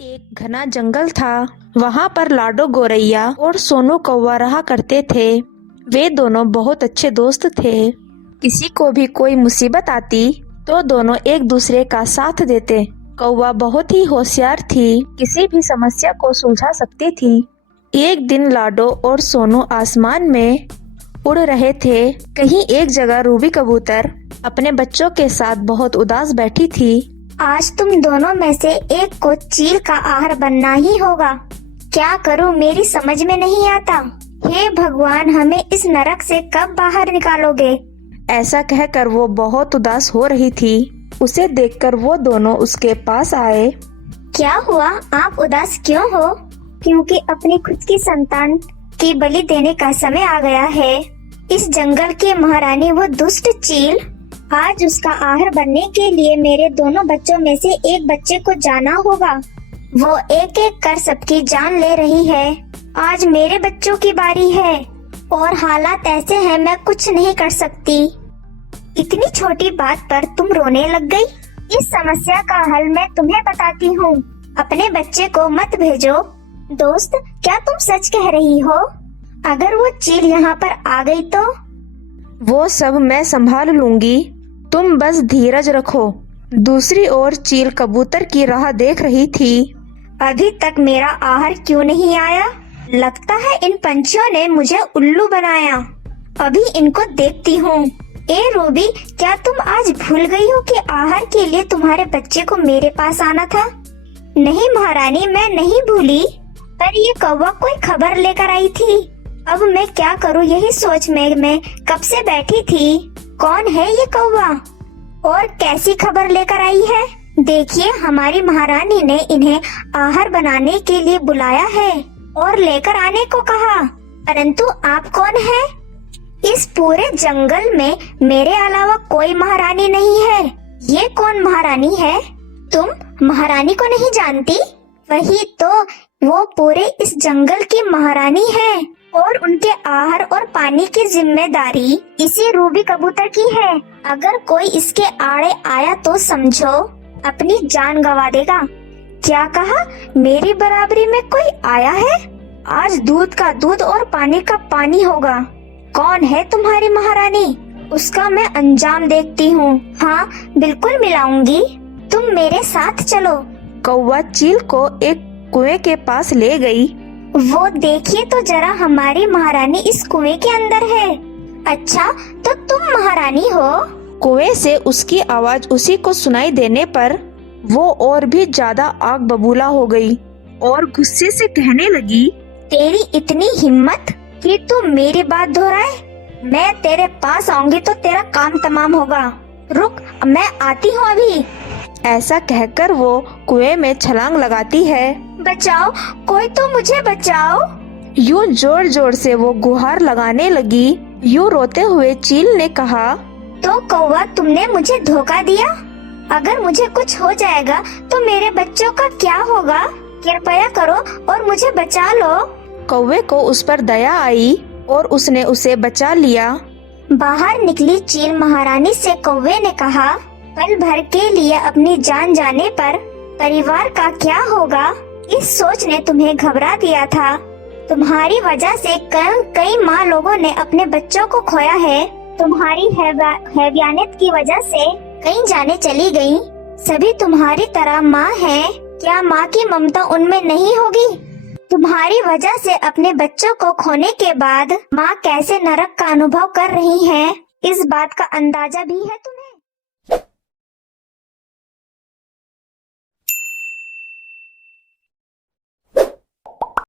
एक घना जंगल था। वहाँ पर लाडो गोरैया और सोनू कौवा रहा करते थे। वे दोनों बहुत अच्छे दोस्त थे। किसी को भी कोई मुसीबत आती तो दोनों एक दूसरे का साथ देते। कौवा बहुत ही होशियार थी, किसी भी समस्या को सुलझा सकती थी। एक दिन लाडो और सोनू आसमान में उड़ रहे थे। कहीं एक जगह रूबी कबूतर अपने बच्चों के साथ बहुत उदास बैठी थी। आज तुम दोनों में से एक को चील का आहार बनना ही होगा। क्या करूं, मेरी समझ में नहीं आता। हे भगवान, हमें इस नरक से कब बाहर निकालोगे? ऐसा कहकर वो बहुत उदास हो रही थी। उसे देखकर वो दोनों उसके पास आए। क्या हुआ, आप उदास क्यों हो? क्योंकि अपनी खुद की संतान की बलि देने का समय आ गया है। इस जंगल की महारानी वो दुष्ट चील आज उसका आहार बनने के लिए मेरे दोनों बच्चों में से एक बच्चे को जाना होगा। वो एक एक कर सबकी जान ले रही है। आज मेरे बच्चों की बारी है और हालात ऐसे हैं, मैं कुछ नहीं कर सकती। इतनी छोटी बात पर तुम रोने लग गई। इस समस्या का हल मैं तुम्हें बताती हूँ। अपने बच्चे को मत भेजो। दोस्त, क्या तुम सच कह रही हो? अगर वो चील यहाँ पर आ गई तो? वो सब मैं संभाल लूंगी, तुम बस धीरज रखो। दूसरी ओर चील कबूतर की राह देख रही थी। अभी तक मेरा आहार क्यों नहीं आया? लगता है इन पंछियों ने मुझे उल्लू बनाया। अभी इनको देखती हूँ। ए रूबी, क्या तुम आज भूल गई हो कि आहार के लिए तुम्हारे बच्चे को मेरे पास आना था? नहीं महारानी, मैं नहीं भूली, पर ये कौवा कोई खबर लेकर आई थी। अब मैं क्या करूँ, यही सोच में मैं कब से बैठी थी। कौन है ये कौवा और कैसी खबर लेकर आई है? देखिए, हमारी महारानी ने इन्हें आहार बनाने के लिए बुलाया है और लेकर आने को कहा। परंतु आप कौन है? इस पूरे जंगल में मेरे अलावा कोई महारानी नहीं है। ये कौन महारानी है? तुम महारानी को नहीं जानती? वही तो, वो पूरे इस जंगल की महारानी है और उनके आहार और पानी की जिम्मेदारी इसी रूबी कबूतर की है। अगर कोई इसके आड़े आया तो समझो अपनी जान गंवा देगा। क्या कहा? मेरी बराबरी में कोई आया है? आज दूध का दूध और पानी का पानी होगा। कौन है तुम्हारी महारानी? उसका मैं अंजाम देखती हूँ। हाँ, बिल्कुल मिलाऊंगी। तुम मेरे साथ चलो। कौवा चील को एक कुएं के पास ले गई। वो देखिए तो जरा, हमारी महारानी इस कुएं के अंदर है। अच्छा, तो तुम महारानी हो? कुएं से उसकी आवाज उसी को सुनाई देने पर वो और भी ज्यादा आग बबूला हो गई और गुस्से से कहने लगी, तेरी इतनी हिम्मत कि तू मेरी बात दोहराए? मैं तेरे पास आऊंगी तो तेरा काम तमाम होगा। रुक, मैं आती हूँ अभी। ऐसा कहकर वो कुएं में छलांग लगाती है। बचाओ, कोई तो मुझे बचाओ। यूं जोर जोर से वो गुहार लगाने लगी। यूं रोते हुए चील ने कहा, तो कौवा, तुमने मुझे धोखा दिया। अगर मुझे कुछ हो जाएगा तो मेरे बच्चों का क्या होगा? कृपया करो और मुझे बचा लो। कौवे को उस पर दया आई और उसने उसे बचा लिया। बाहर निकली चील महारानी से कौवे ने कहा, पल भर के लिए अपनी जान जाने पर परिवार का क्या होगा? इस सोच ने तुम्हें घबरा दिया था। तुम्हारी वजह से कई माँ लोगों ने अपने बच्चों को खोया है। तुम्हारी हैवानियत की वजह से कई जाने चली गयी। सभी तुम्हारी तरह माँ हैं। क्या माँ की ममता उनमें नहीं होगी? तुम्हारी वजह से अपने बच्चों को खोने के बाद माँ कैसे नरक का अनुभव कर रही है, इस बात का अंदाजा भी है तुम्हें?